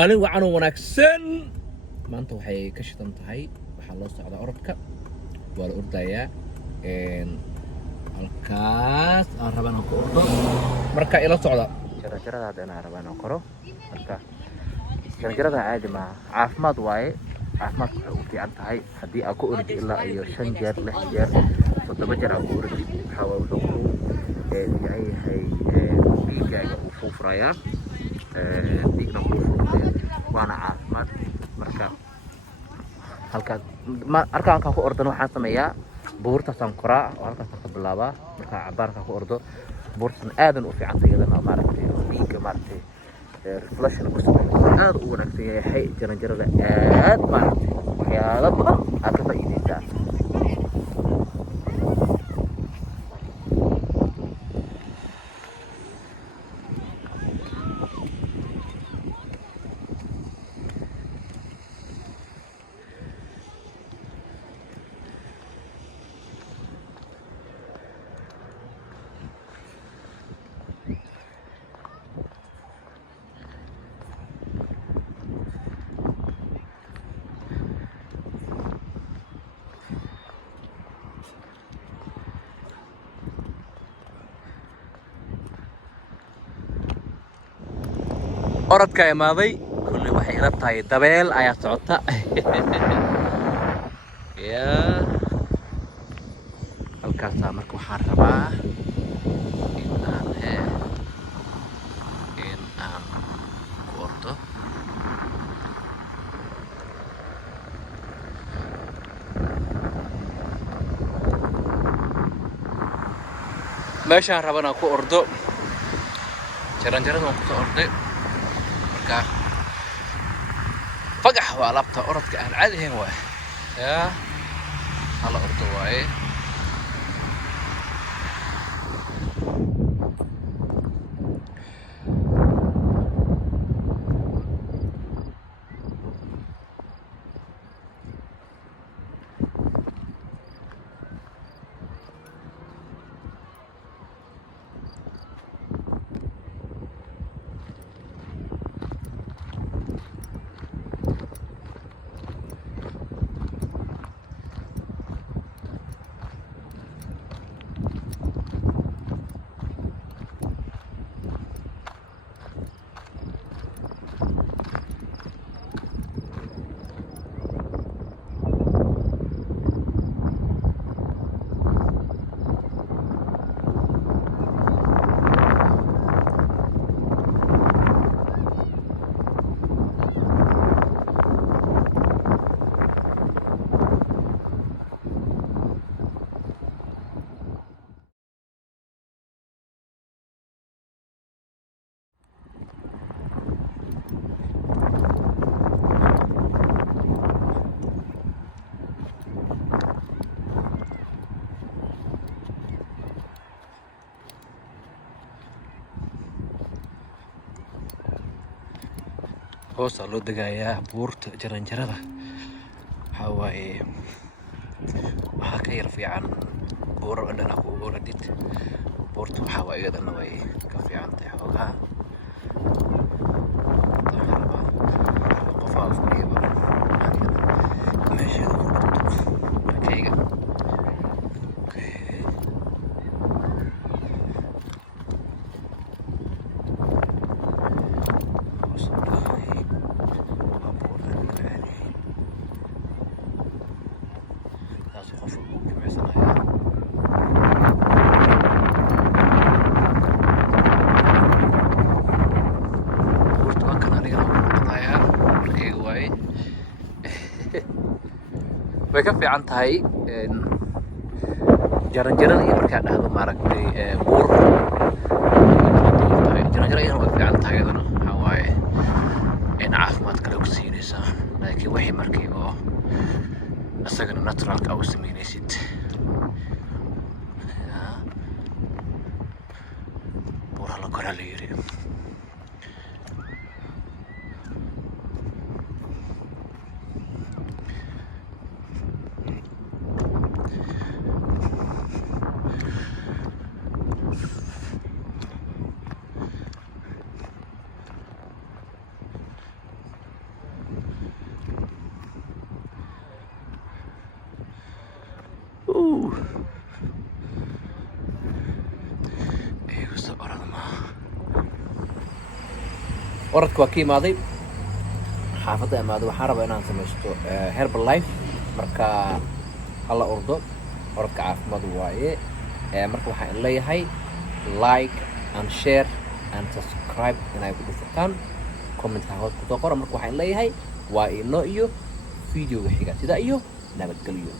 maalin wacan oo wanaagsan maanta waxay ka shidan tahay waxaa loo socdaa orodka waa la ordayaa halkaas aan rabaa inaan ku ordo marka ila socda jarjarada hadda inaan rabaa inaan koro marka jarjarada caadi maaha caafimaad waaye caafimaadku waxay u fiican tahay haddii aad ku ordi ilaa iyo 5 jeer 6 jeer 7 jeer aad ku ordi waxaa waa wuxuu ku yahay dhiigaaga uu fuufurayaa dhiigna kuu furmaya waana caafimaad marka halkaan ku ordana waxaan sameeyaa buurtaasaan koraa oo halkaasaan ka bilaabaa marka cabaarkaan ku ordo buurtaasna aadan u fiican tahay iyadana maaragtay dhiigga maaragtay reflection ku sameeyo aad u wanaagsan yahay jaranjarada aad maaragtay waxyaalo badan aad ka faa'iidaysaa orodka imaaday kulli waxay ila tahay dabeel ayaa socota yaa halkaasaa marka waxaan rabaa in aan ku ordo meeshaan rabaa inaan ku ordo jaranjarada waan kusoo orday fagax waa laabta orodka aan caadi ahayn waay yaa hala ordo waaye hoosta loo degayaa buurta jaranjarada waxaa waaye waxaa ka yar fiican buuro indhana ku oradid buurta waxaa waaye iyadana way ka fiican tahay xoogaa qofaa fadhiyo meesha ku dhigto markayga way ka fiican tahay jaranjarada iyo markaa dhahdo maaragtay buur jaranjarada iyadana way fiican tahay iyadana waxaa waaye caafimaad kale ku siinaysaa laakiin wixii markii oo isagana naturalka u samaynaysid buur hala koraa la yiri igu soo orada maaha orodka waa ka imaaday xaafadda imaaday waxaan rabaa inaan samaysto herbal life marka hala ordo orodka caafimaad waaye marka waxaan leeyahay like and share and subscribe inay ku dhufataan comment-ka hoos ku soo qora marka waxaan leeyahay waa inoo iyo videoga xiga sida iyo nabadgelyo